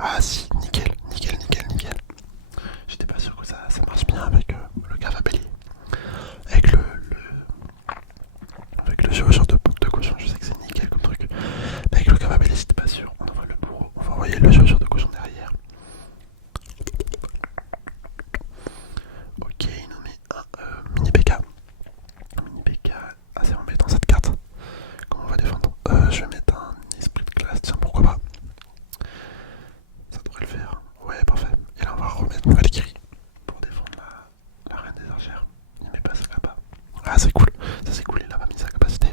Ah si, nickel, nickel, nickel, nickel. J'étais pas sûr que ça marche bien avec le cavabelli. Avec avec le chevaucheur de cochon, je sais que c'est nickel comme truc. Mais avec le cavabelli, j'étais pas sûr. On envoie le bourreau, on va envoyer le chevaucheur de cochon derrière. Ok, il nous met un mini PK. Mini PK, assez embêtant cette carte. Comment on va défendre Je vais mettre un esprit de classe, tiens, pourquoi pas. Ça devrait le faire. Ouais, parfait. Et là, on va remettre une Valkyrie pour défendre la reine des archères. Il met pas sa capa. Ah, c'est cool. Ça, c'est cool. Il a pas mis sa capacité.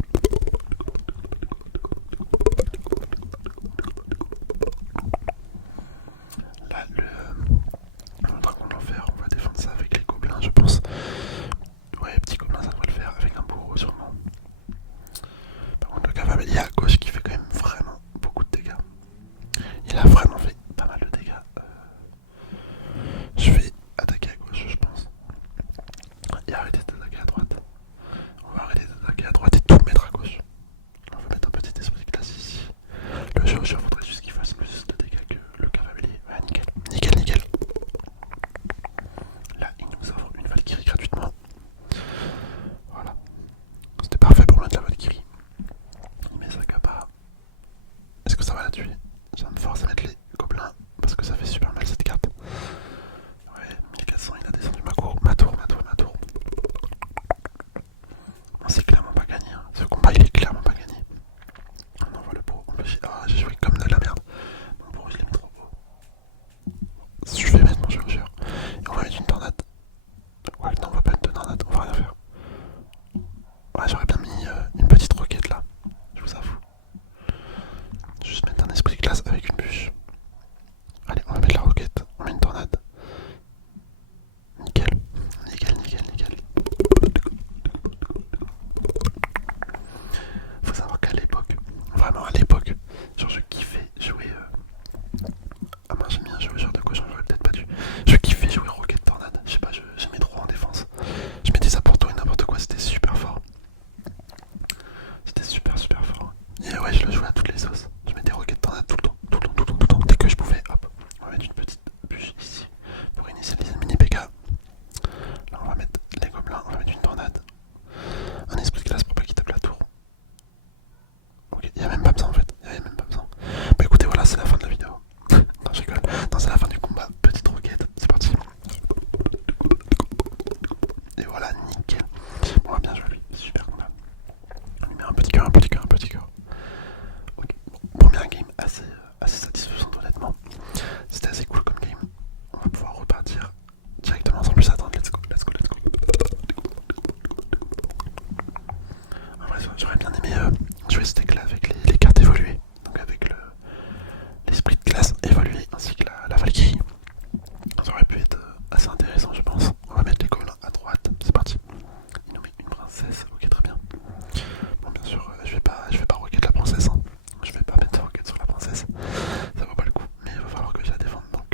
Là, le dragon de l'enfer, on va défendre ça avec les gobelins, je pense. Ouais, petit gobelin, ça devrait le faire avec un bourreau, sûrement. Par contre, le cavalier à gauche qui fait quand même vraiment beaucoup de dégâts. Il a vraiment fait pas mal de dégâts. Je vais attaquer à gauche, je pense. Et arrêter d'attaquer à droite. On va arrêter d'attaquer à droite et tout mettre à gauche. On va mettre un petit esprit de classe ici. Le jeu faudrait juste qu'il fasse plus de dégâts que le cavalier. Ouais, nickel. Nickel, nickel. Là, il nous offre une Valkyrie gratuitement. Voilà. C'était parfait pour mettre la Valkyrie. Il met sa capa. Est-ce que ça va la tuer? Ça me force à mettre les gobelins parce que ça fait super mal cette carte. Ouais, 1400, il a descendu ma tour. On s'est clairement pas gagné. Hein. Ce combat, il est clairement pas gagné. On envoie le pot. En plus, j'ai joué comme de la merde. Mon pot, je l'ai mis trop haut. Je vais mettre mon chevaucheur. Et on va mettre une tornade. Ouais, non, on va pas mettre de tornade, on va rien faire. Ouais, j'aurais bien mis une petite roquette là. Je vous avoue. Juste mettre un esprit de glace avec une bûche. Allez, on va mettre la roquette. On met une tornade. Nickel. Nickel, nickel, nickel. Faut savoir qu'à l'époque, vraiment à l'époque, genre je kiffais jouer. Ah mince, j'ai mis un chevaucheur de cochon, j'aurais peut-être pas dû. Je kiffais jouer Rocket Tornade. Je sais pas, j'aimais trop en défense. Je mettais ça pour tout et n'importe quoi, c'était super fort. C'était super super fort. Et ouais, je le jouais à toutes les sauces. Je mettais Rocket Tornade tout le temps, tout le temps, tout le temps, tout le temps. Dès que je pouvais, hop. On va mettre une petite bûche ici pour initialiser le mini PK. Là, on va mettre les gobelins, on va mettre une tornade. Un esprit de glace pour pas qu'il tape la tour. Ok, il y a même pas besoin en fait. Il y a même pas besoin. Bah écoutez, voilà, c'est la fin de la vidéo. Non, je rigole. Non, c'est la fin du combat. Petite roquette, c'est parti. Et voilà, nickel. Bon, on va bien jouer lui. Super combat. On lui met un petit cœur, un petit cœur, un petit cœur. Ok, bon, première game assez satisfaisante honnêtement. C'était assez cool comme game. On va pouvoir repartir directement sans plus attendre. Let's go, let's go, let's go. En vrai, j'aurais bien aimé jouer ce deck là avec les cartes évoluées. Donc avec l'esprit de glace évolué ainsi que la Valkyrie. Ça aurait pu être assez intéressant, je pense. On va mettre les gobelins à droite. C'est parti. Il nous met une princesse. Ok, très bien. Bon, bien sûr, je vais pas rocket la princesse. Hein. Je vais pas mettre de rocket sur la princesse. Ça vaut pas le coup. Mais il va falloir que je la défende. Donc,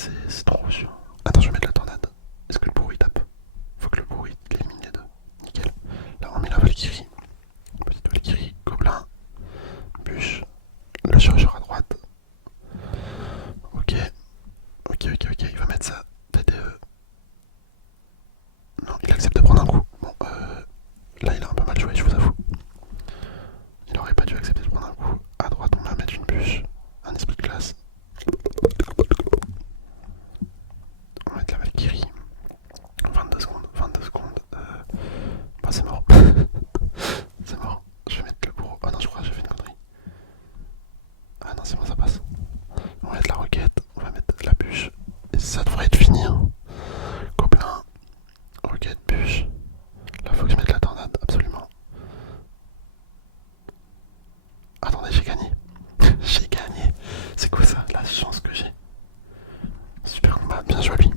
C'est trop chiant. Attends, je vais mettre la tornade. Est-ce que le bruit tape? Faut que le bruit élimine les deux. Nickel. Là, on met la Valkyrie. Petite Valkyrie, gobelin, bûche, le chercheur à droite. Ok. Ok, ok, ok. Il va mettre ça. TDE. Non, il accepte de prendre un coup. Bon, là, il a un peu mal joué, je vous avoue. Il aurait pas dû accepter de prendre un coup. À droite, on va mettre une bûche. Un esprit de classe. On va mettre la Valkyrie. 22 secondes, 22 secondes. Bah c'est mort. C'est mort. Je vais mettre le bourreau. Ah non, je crois que j'ai fait une connerie. Ah non, c'est bon, ça passe. On va mettre la roquette, on va mettre la bûche. Et ça devrait être fini. Hein. Gobelin, roquette, bûche. Là, faut que je mette la tornade, absolument. Attendez, j'ai gagné. J'ai gagné. C'est quoi ça? La chance que j'ai. Super combat, bien joué à lui.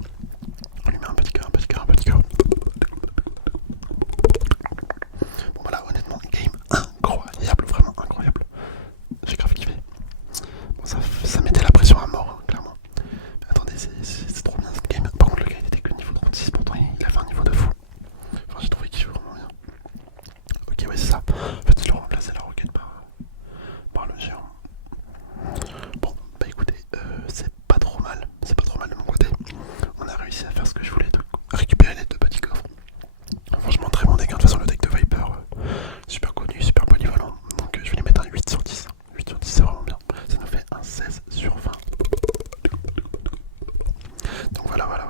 On lui met un petit cœur, un petit cœur, un petit cœur. Bon voilà, honnêtement, game incroyable, vraiment incroyable. J'ai grave kiffé. Bon, ça mettait la pression à mort, hein, clairement. Mais attendez, c'est trop bien cette game. Par contre, le gars il était que niveau 36, pourtant il avait un niveau de fou. Enfin, j'ai trouvé qu'il jouait vraiment bien. Ok, ouais, c'est ça. En fait, ils ont remplacé la roquette par le géant. Bon, bah écoutez, c'est pas trop mal. C'est pas trop mal de mon côté. On a réussi à faire ce que je voulais, de récupérer les deux petits coffres. Franchement, très bon deck. De toute façon, le deck de Viper, super connu, super polyvalent. Donc, je vais lui mettre un 8 sur 10. 8 sur 10, c'est vraiment bien. Ça nous fait un 16 sur 20. Donc, voilà, voilà.